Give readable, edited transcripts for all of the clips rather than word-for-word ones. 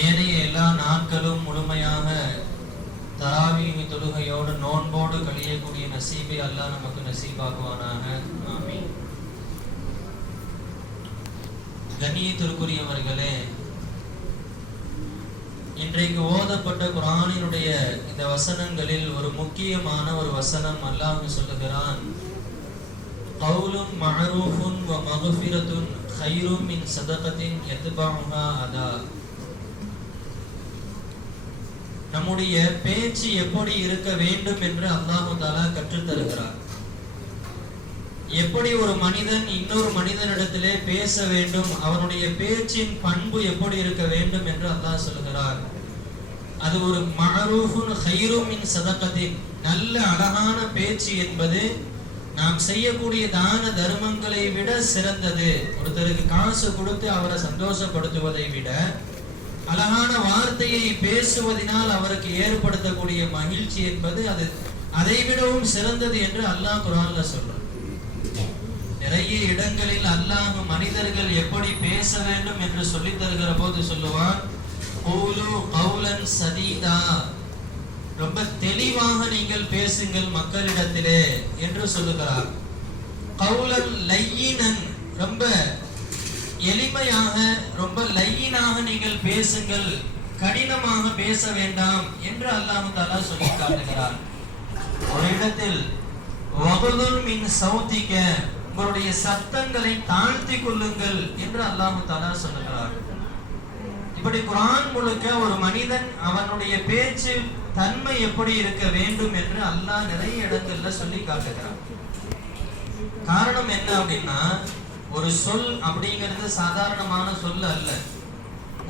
ஏனைய எல்லா நாட்களும் முழுமையாக தராவீஹ் தொழுகையோடு நோன்போடு கழியக்கூடிய நசீபை அல்லாஹ் நமக்கு நசீபாக்குவானாக. ஆமீன். கண்ணியத்திற்குரியவர்களே, இன்றைக்கு ஓதப்பட்ட குர்ஆனினுடைய இந்த வசனங்களில் ஒரு முக்கியமான ஒரு வசனம் அல்லாஹ் சொல்லுகிறான், கௌலுன் மஅரூஃபுன் வ மக்ஃபிரத்துன் கைரும் மின் சதகத்தின் யத்பஉஹா அதா. நம்முடைய பேச்சு எப்படி இருக்க வேண்டும் என்று அல்லாஹ் தஆலா கற்றுத் தருகிறார். எப்படி ஒரு மனிதன் இன்னொரு மனிதனிடத்திலே பேச வேண்டும், அவனுடைய பேச்சின் பண்பு எப்படி இருக்க வேண்டும் என்று அல்லாஹ் சொல்கிறார். அது ஒரு மஅரூஃபுன் கைரும் மின் சதகத்தின், நல்ல அழகான பேச்சு என்பது நாம் செய்யக்கூடிய தான தர்மங்களை விட சிறந்தது. ஒருத்தருக்கு காசு கொடுத்து அவரை சந்தோஷப்படுத்துவதை விட அழகான வார்த்தையை பேசுவதனால் அவருக்கு ஏற்படுத்தக்கூடிய மகிழ்ச்சி என்பது அது அதை விடவும் சிறந்தது என்று அல்லாஹ் குர்ஆன்ல சொல்றான். நிறைய இடங்களில் அல்லாஹ் மனிதர்கள் எப்படி பேச வேண்டும் என்று சொல்லித் தருகிற போது சொல்லுவான், கூலு கௌலன் சதீதா, ரொம்ப தெளிவாக நீங்கள் பேசுங்கள் மக்களிடத்திலே என்று சொல்லுகிறார். கௌலன் லையினன், ரொம்ப எளிமையாக ரொம்ப லையினாக நீங்கள் பேசுங்கள், கடினமாக பேச வேண்டாம் என்று அல்லாஹ் தஆலா சொல்லி காட்டுகிறார். ஒரு இடத்தில் வகுதுல் மின் சௌதிக, உங்களுடைய சத்தங்களை தாழ்த்தி கொள்ளுங்கள் என்று அல்லாஹ் தஆலா சொல்லுகிறார். இப்படி குர்ஆன் முழுக்க ஒரு மனிதன் அவனுடைய பேச்சு தன்மை எப்படி இருக்க வேண்டும் என்று அல்லாஹ் நிறைய இடங்கள்ல சொல்லி காட்டுகிறான். காரணம் என்ன அப்படின்னா, ஒரு சொல் அப்படிங்கிறது சாதாரணமான சொல் அல்ல.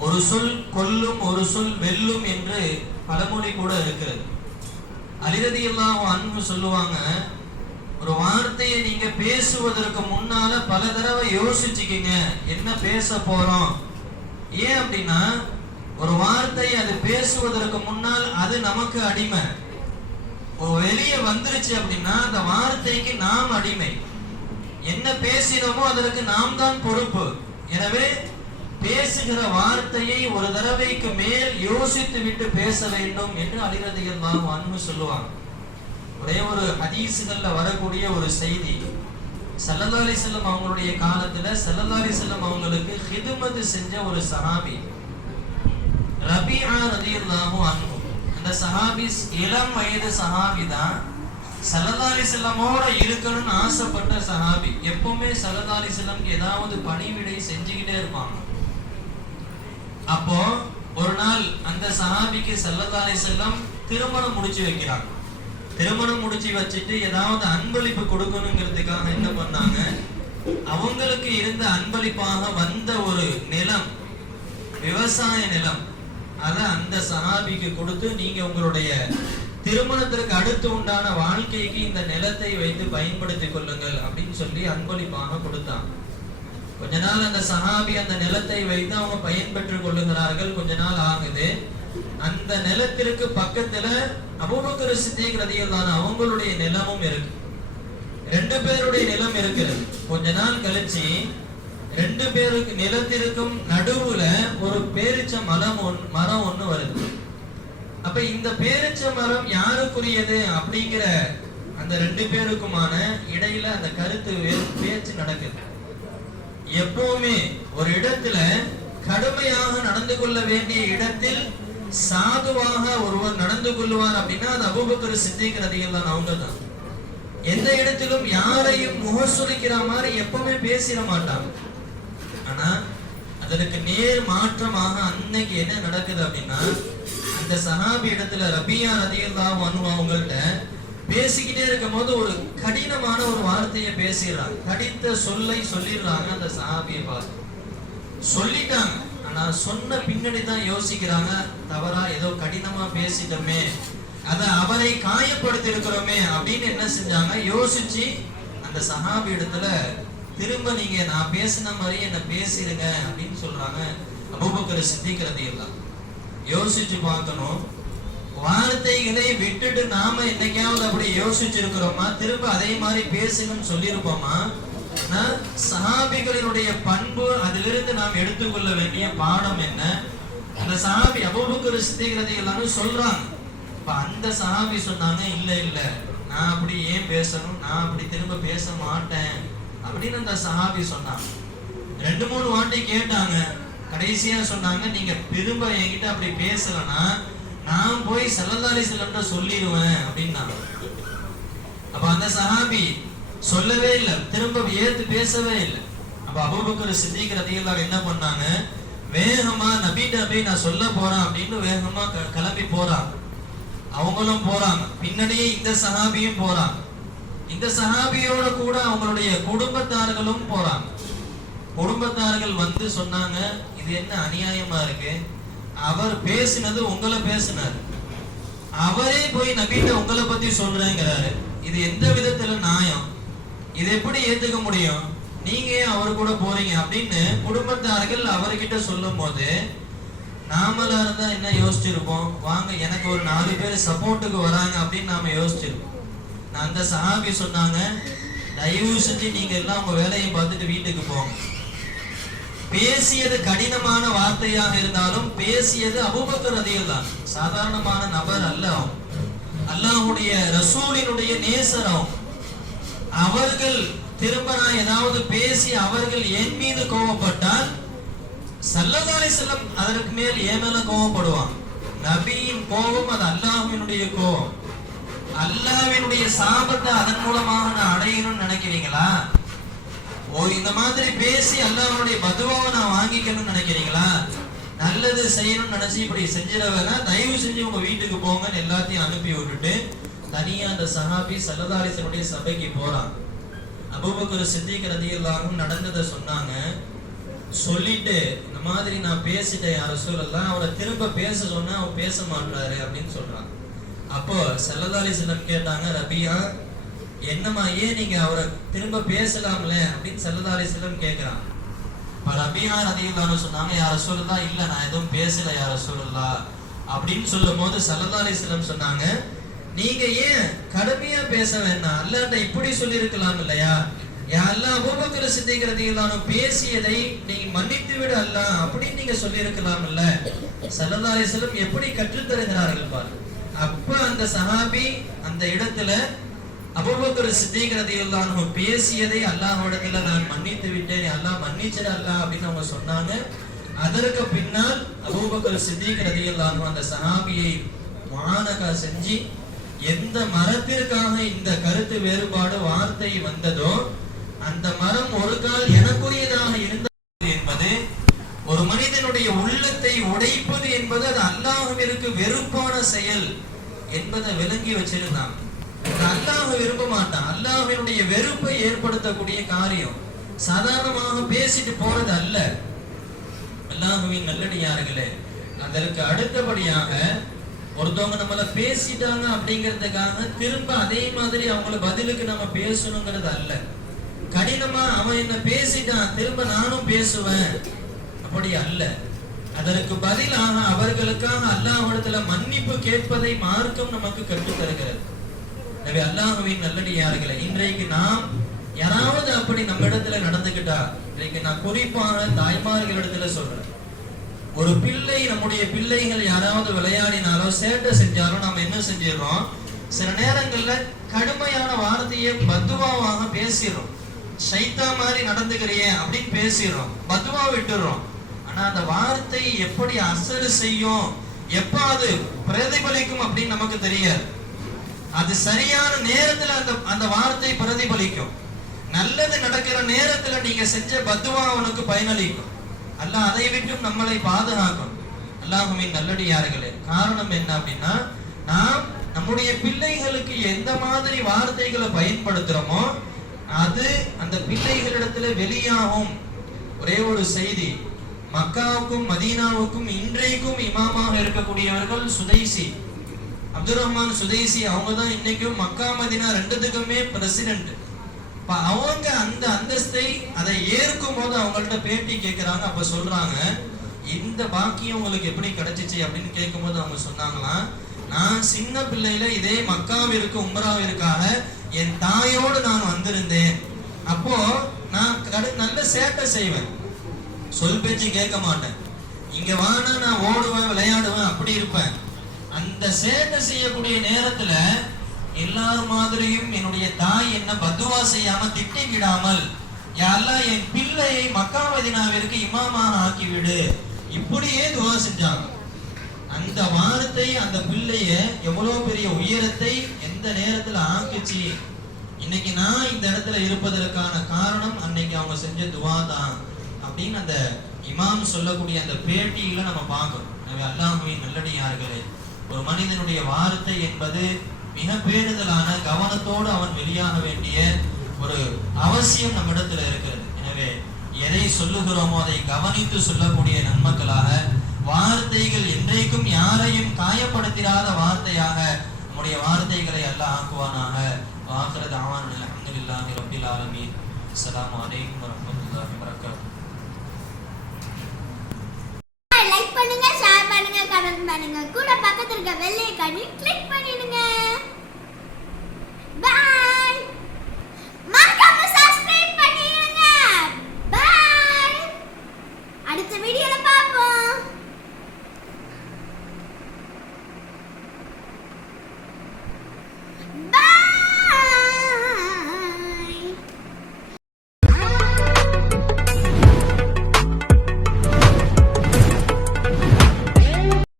ஒரு சொல் கொல்லும், ஒரு சொல் வெல்லும் என்று பழமொழி கூட இருக்கிறது. அலி ரலியல்லாஹு அன்ஹு சொல்லுவாங்க, ஒரு வார்த்தையை நீங்க பேசுவதற்கு முன்னால பல தடவை யோசிச்சுக்கீங்க என்ன பேச போறோம். ஏன் அப்படின்னா, ஒரு வார்த்தை அது பேசுவதற்கு முன்னால் அது நமக்கு அடிமை. வெளியே வந்துருச்சு அப்படின்னா அந்த வார்த்தைக்கு நாம் அடிமை. என்ன பேசினோமோ அதற்கு நாம் தான் பொறுப்பு. எனவே பேசுகிற வார்த்தையை ஒரு தடவைக்கு மேல் யோசித்து விட்டு பேச வேண்டும் என்று அலி ரலியல்லாஹு அன்ஹு சொல்லுவாங்க. ஒரே ஒரு ஹதீஸ்கள்ல வரக்கூடிய ஒரு செய்தி, ஸல்லல்லாஹு அலைஹி வஸல்லம் அவங்களுடைய காலத்துல ஸல்லல்லாஹு அலைஹி வஸல்லம் அவங்களுக்கு ஹிதுமத் செஞ்ச ஒரு சஹாபி ரபிஆ ரலியல்லாஹு அன்ஹு. அந்த சஹாபி இளம் வயது சஹாபி தான், ஸல்லல்லாஹு அலைஹி வஸல்லமோட இருக்கணும்னு ஆசைப்பட்ட சஹாபி. எப்பவுமே ஸல்லல்லாஹு அலைஹி வஸல்லம் ஏதாவது பணிவிடை செஞ்சுக்கிட்டே இருப்பாங்க. அப்போ ஒரு நாள் அந்த சஹாபிக்கு ஸல்லல்லாஹு அலைஹி வஸல்லம் திருமணம் முடிச்சு வைக்கிறாங்க. திருமணம் முடிச்சு வச்சுட்டு ஏதாவது அன்பளிப்பு கொடுக்கணுங்கிறதுக்காக என்ன பண்ணாங்க, அவங்களுக்கு இருந்த அன்பளிப்பாக வந்த ஒரு நிலம், விவசாய நிலம், அதை அந்த சஹாபிக்கு கொடுத்து நீங்க உங்களுடைய திருமணத்திற்கு அடுத்து உண்டான வாழ்க்கைக்கு இந்த நிலத்தை வைத்து பயன்படுத்திக் கொள்ளுங்கள் அப்படின்னு சொல்லி அன்பளிப்பாக கொடுத்தாங்க. கொஞ்ச நாள் அந்த சஹாபி அந்த நிலத்தை வைத்து அவங்க பயன்பெற்றுக் கொள்ளுகிறார்கள். கொஞ்ச நாள் ஆகுது. அந்த நிலத்திற்கு பக்கத்துல அபூபக்கர் சித்திக் ரலியல்லாஹு அன்ஹு அவங்களுடைய நிலமும் இருக்கு. ரெண்டு பேருடைய நிலம் இருக்கிறது. கொஞ்ச நாள் கழிச்சு ரெண்டு பேருக்கு நிலத்திற்கும் நடுவுல ஒரு பேரிச்ச மரம் ஒண்ணு வருது. அப்ப இந்த பேரிச்ச மரம் யாருக்குரியது அப்படிங்கிற அந்த ரெண்டு பேருக்குமான இடையில அந்த கருத்து பேச்சு நடக்குது. எப்பவுமே ஒரு இடத்துல கடுமையாக நடந்து கொள்ள வேண்டிய இடத்தில் சாதுவாக ஒருவர் நடந்து கொள்வார் அப்படின்னா அது அபூபக்கர் சித்திக் ரலியல்லாஹு அன்ஹு அவங்க தான். எந்த இடத்திலும் யாரையும் முகசுளிக்கிற மாதிரி எப்பவுமே பேசிட மாட்டாங்க. ஆனா அதற்கு நேர் மாற்றமாக அன்னைக்கு என்ன நடக்குது அப்படின்னா, அந்த சஹாபி இடத்துல ரபியா ரலியல்லாஹு அன்ஹு அவங்கள்ட்ட பேசிக்கிட்டே இருக்கும் போது ஒரு கடினமான ஒரு வார்த்தையை பேசிடுறாங்க. கடித்த சொல்லை சொல்லிடுறாங்க. அந்த சஹாபியை பார்த்து சொல்லிட்டாங்க. ஆனா சொன்ன பின்னாடி தான் யோசிக்கிறாங்க, தவறா ஏதோ கடினமா பேசிட்டோமே, அத அவரை காயப்படுத்தி இருக்கிறோமே அப்படின்னு என்ன செஞ்சாங்க, யோசிச்சு அந்த சஹாபி இடத்துல திரும்ப நீங்க நான் பேசின மாதிரி என்ன பேசிடுங்க அப்படின்னு சொல்றாங்க. அபூபக்கர் சித்திக் ரலியல்லாஹு யோசிச்சு பார்க்கணும். வார்த்தைகளை விட்டுட்டு நாம என்னைக்காவது அப்படி யோசிச்சிருக்கிறோமா, திரும்ப அதே மாதிரி பேசணும்னு சொல்லியிருப்போமா? சஹாபிகளினுடைய பண்பு, அதிலிருந்து நாம் எடுத்துக்கொள்ள வேண்டிய பாடம் என்ன? அந்த சஹாபி அபூபக்கர் சித்திக் ரலியல்லாஹு அன்ஹு சொல்றாங்க. அப்ப அந்த சஹாபி சொன்னாங்க, இல்ல இல்ல நான் அப்படி ஏன் பேசணும், நான் அப்படி திரும்ப பேச மாட்டேன் அப்படின்னு அந்த சஹாபி சொன்னாங்க. 2-3 வாட்டி கேட்டாங்க. கடைசியா சொன்னாங்க, நீங்க திரும்ப என்கிட்ட அப்படி பேசலன்னா நான் போய் ஸல்லல்லாஹு அலைஹி வஸல்லம் சொல்லிடுவேன் அப்படின்னாங்க. அப்ப அந்த சஹாபி சொல்லவே இல்லை, திரும்ப ஏத்து பேசவே இல்லை. அப்ப அபூபக்கர் சித்திக் ரலியல்லாஹு அன்ஹு என்ன பண்ணாங்க, வேகமா நபிட்ட போய் நான் சொல்ல போறேன் அப்படின்னு வேகமா கிளம்பி போறாங்க. அவங்களும் போறாங்க, பின்னாடியே இந்த சஹாபியும் போறாங்க. இந்த சஹாபியோட கூட அவங்களுடைய குடும்பத்தார்களும் போறாங்க. குடும்பத்தார்கள் வந்து சொன்னாங்க, இது என்ன அநியாயமா இருக்கு, அவர் பேசினது உங்களை பேசினார், அவரே போய் நபிட்ட உங்களை பத்தி சொல்றேங்கிறாரு, இது எந்த விதத்துல நியாயம், இது எப்படி ஏத்துக்க முடியும், நீங்க ஏன் அவர் கூட போறீங்க அப்படின்னு குடும்பத்தார்கள் அவர்கிட்ட சொல்லும் போது நாமளா இருந்தா என்ன யோசிச்சிருப்போம், வாங்க எனக்கு ஒரு 4 பேர் சப்போர்ட்டுக்கு வராங்க அப்படின்னு நாம யோசிச்சிருப்போம். அந்த சஹாபி சொன்னாங்க, தயவு செஞ்சு நீங்க எல்லாம் உங்க வேலையை பார்த்துட்டு வீட்டுக்கு போங்க. பேசியது கடினமான வார்த்தையாக இருந்தாலும் பேசியது அபூபக்கர் ரலியல்லாஹு அன்ஹு, சாதாரணமான நபர் அல்ல, அல்லாஹ்வுடைய ரசூலினுடைய நேசர். அவர்கள் திரும்ப நான் ஏதாவது பேசி அவர்கள் என் மீது கோபப்பட்டால் ஸல்லல்லாஹு அலைஹி வஸல்லம் அதற்கு மேல் என் மேல கோபப்படுவான். நபியின் கோபம் அது அல்லாஹ்வினுடைய கோபம். அல்லாஹ்வினுடைய சாபத்தை அதன் மூலமாக நான் அடையணும்னு நினைக்கிறீங்களா? இந்த மாதிரி பேசி அல்லாஹ்வுடைய பதுவாவை நான் வாங்கிக்கணும்னு நினைக்கிறீங்களா? நல்லது செய்யணும்னு நினைச்சு இப்படி செஞ்சிடவேனா, தயவு செஞ்சு உங்க வீட்டுக்கு போங்கன்னு எல்லாத்தையும் அனுப்பி விட்டுட்டு தனியா அந்த சஹாபி ஸல்லல்லாஹு அலைஹி வஸல்லம் சபைக்கு போறான். அபூபக்கர் சித்திக் ரலியல்லாஹு அன்ஹு நடந்ததை சொன்னாங்க. சொல்லிட்டு இந்த மாதிரி நான் பேசிட்டேன் யா ரசூலல்லாஹ், அவரை திரும்ப பேச சொன்னா அவர் பேச மாட்டாரு அப்படின்னு சொல்றான். அப்போ ஸல்லல்லாஹு அலைஹி வஸல்லம் கேட்டாங்க, ரபியா என்னமா ஏன் நீங்க அவரை திரும்ப பேசலாம்ல அப்படின்னு ஸல்லல்லாஹு அலைஹி வஸல்லம் கேக்குறான். அப்ப ரபியா ரலியல்லாஹு அன்ஹு சொன்னாங்க, யா ரசூலல்லாஹ் இல்ல நான் எதுவும் பேசல யா ரசூலல்லாஹ் அப்படின்னு சொல்லும் போது ஸல்லல்லாஹு அலைஹி வஸல்லம் சொன்னாங்க, நீங்க ஏன் கடுமையா பேச வேண்டாம், அல்லாஹ்ட்ட இப்படி சொல்லி இருக்கலாம் இல்லையா, யா அல்லாஹ் அபூபக்கர் சித்திக் ரலியல்லாஹு அன்ஹு பேசியதை நீ மன்னித்து விடு அல்லாஹ் அப்படின்னு நீங்க சொல்லி இருக்கலாம் இல்ல. ஸல்லல்லாஹு அலைஹி வஸல்லம் எப்படி கற்றுத் தருகிறார்கள் பாரு. அப்ப அந்த சஹாபி அந்த இடத்துல அபூபக்கர் சித்திக் ரலியல்லாஹு அன்ஹு பேசியதை அல்லாஹ்விடத்துல நான் மன்னித்து விட்டேன், அல்லாஹ் மன்னிச்சிடு அல்லாஹ் அப்படின்னு அவங்க சொன்னாங்க. அதற்கு பின்னால் அபூபக்கர் சித்திக் ரலியல்லாஹு அன்ஹு அந்த சஹாபியை முஆனகா செஞ்சு எந்த மரத்திற்காக இந்த கருத்து வேறுபாடு வார்த்தை வந்ததோ அந்த மரம் ஒரு கால் எனக்குரியதாக இருந்தது என்பது, ஒரு மனிதனுடைய உள்ளத்தை உடைப்பது என்பது அது அல்லாஹ்விற்கு வெறுப்பான செயல் என்பதை விளங்கி வச்சிருந்தாங்க. அல்லாஹ் விரும்ப மாட்டான், அல்லாஹ்வினுடைய வெறுப்பை ஏற்படுத்தக்கூடிய காரியம் சாதாரணமாக பேசிட்டு போறது அல்ல. அல்லாஹ்வின் நல்லடியார்களே, அதற்கு அடுத்தபடியாக ஒருத்தவங்க நம்மள பேசிட்டாங்க அப்படிங்கிறதுக்காக திரும்ப அதே மாதிரி அவங்கள பதிலுக்கு நம்ம பேசணுங்கிறது அல்ல. கடினமா அவன் என்ன பேசிட்டான் திரும்ப நானும் பேசுவேன் அப்படி அல்ல. அதற்கு பதிலாக அவர்களுக்காக அல்லாஹ்விடத்துல மன்னிப்பு கேட்பதை மார்க்கம் நமக்கு கற்றுத் தருகிறது. எனவே அல்லாஹ்வின் நல்லடியார்களே, இன்றைக்கு நாம் யாராவது அப்படி நம்ம இடத்துல நடந்துகிட்டா, இன்றைக்கு நான் குறிப்பாக தாய்மார்களிடத்துல சொல்றேன், ஒரு பிள்ளை நம்முடைய பிள்ளைகள் யாராவது விளையாடினாலோ சேட்டை செஞ்சாலோ நாம என்ன செஞ்சிடறோம், சில நேரங்கள்ல கடுமையான வார்த்தையை பத்துவாவாக பேசிடுறோம். ஷைத்தா மாதிரி நடந்துக்கிறியே அப்படின்னு பேசிடுறோம், பத்துவா விட்டுறோம். ஆனா அந்த வார்த்தை எப்படி அசர் செய்யும், எப்ப அது பிரதிபலிக்கும் அப்படின்னு நமக்கு தெரியாது. அது சரியான நேரத்துல அந்த வார்த்தை பிரதிபலிக்கும். நல்லது நடக்கிற நேரத்துல நீங்க செஞ்ச பத்துவா அவனுக்கு பயனளிக்கும். அல்லாஹ் அதை விட்டும் நம்மளை பாதுகாக்கும். அல்லாஹ்வின் நல்லடியார்களே, காரணம் என்ன அப்படின்னா, நாம் நம்முடைய பிள்ளைகளுக்கு எந்த மாதிரி வார்த்தைகளை பயன்படுத்துறோமோ அது அந்த பிள்ளைகளிடத்துல வெளியாகும். ஒரே ஒரு செய்தி, மக்காவுக்கும் மதீனாவுக்கும் இன்றைக்கும் இமாமாக இருக்கக்கூடியவர்கள் சுதைசி, அப்துல் ரஹ்மான் சுதைசி. அவங்க தான் இன்னைக்கும் மக்கா மதீனா ரெண்டுத்துக்குமே பிரசிடென்ட். அவங்க அந்த அந்தஸ்தை அதை ஏற்கும் போது அவங்கள்ட்ட பேட்டி கேட்கிறாங்க. அப்ப சொல்றாங்க, இந்த பாக்கியம் உங்களுக்கு எப்படி கிடைச்சிச்சு அப்படின்னு கேட்கும் போது அவங்க சொன்னாங்களாம், நான் சின்ன பிள்ளையில இதே மக்காவிற்கு உம்ராவிற்காக என் தாயோடு நான் வந்திருந்தேன். அப்போ நான் நல்ல சேட்டை செய்வேன், சொல் பேச்சு கேட்க மாட்டேன். இங்க வானா நான் ஓடுவேன் விளையாடுவேன் அப்படி இருப்பேன். அந்த சேட்டை செய்யக்கூடிய நேரத்துல எல்லார் மாதிரியும் என்னுடைய தாய் என்ன பத்துவா செய்யாம திட்டி விடாமல், யா அல்லாஹ் என் பிள்ளையை மக்கா மதீனாவிற்கு இமாமாக ஆக்கிவிடு, இப்படியே துவா செஞ்சாங்க. அந்த வார்த்தை அந்த பிள்ளைய எவ்வளவு பெரிய உயரத்தை எந்த நேரத்துல ஆக்கிச்சு. இன்னைக்கு நான் இந்த இடத்துல இருப்பதற்கான காரணம் அன்னைக்கு அவங்க செஞ்ச துவா தான் அப்படின்னு அந்த இமாம் சொல்லக்கூடிய அந்த பேட்டியில நம்ம பார்க்கிறோம். எனவே அல்லாஹ்வின் நல்லடியார்களே, ஒரு மனிதனுடைய வார்த்தை என்பது மிக பேணுதலான கவனத்தோடு அவன் வெளியாக வேண்டிய ஒரு அவசியம் நம்மிடத்துல இருக்கிறது. எனவே எதை சொல்லுகிறோமோ அதை கவனித்து சொல்லக்கூடிய நன்மக்களாக, வார்த்தைகள் என்றைக்கும் யாரையும் காயப்படுத்தாத வார்த்தையாக நம்முடைய வார்த்தைகளை அல்லாஹ் ஆக்குவானாக. வாக்கிர தஅவானா அல்ஹம்துலில்லாஹி ரப்பில் ஆலமீன். அஸ்ஸலாமு அலைக்கும் வரஹ்மத்துல்லாஹி வபரகாத்துஹு. லைக் பண்ணுங்க, ஷேர் பண்ணுங்க, கமெண்ட் பண்ணுங்க, கூட பக்கத்துல இருக்க பெல் ஐகானையும் கிளிக் பண்ணுங்க.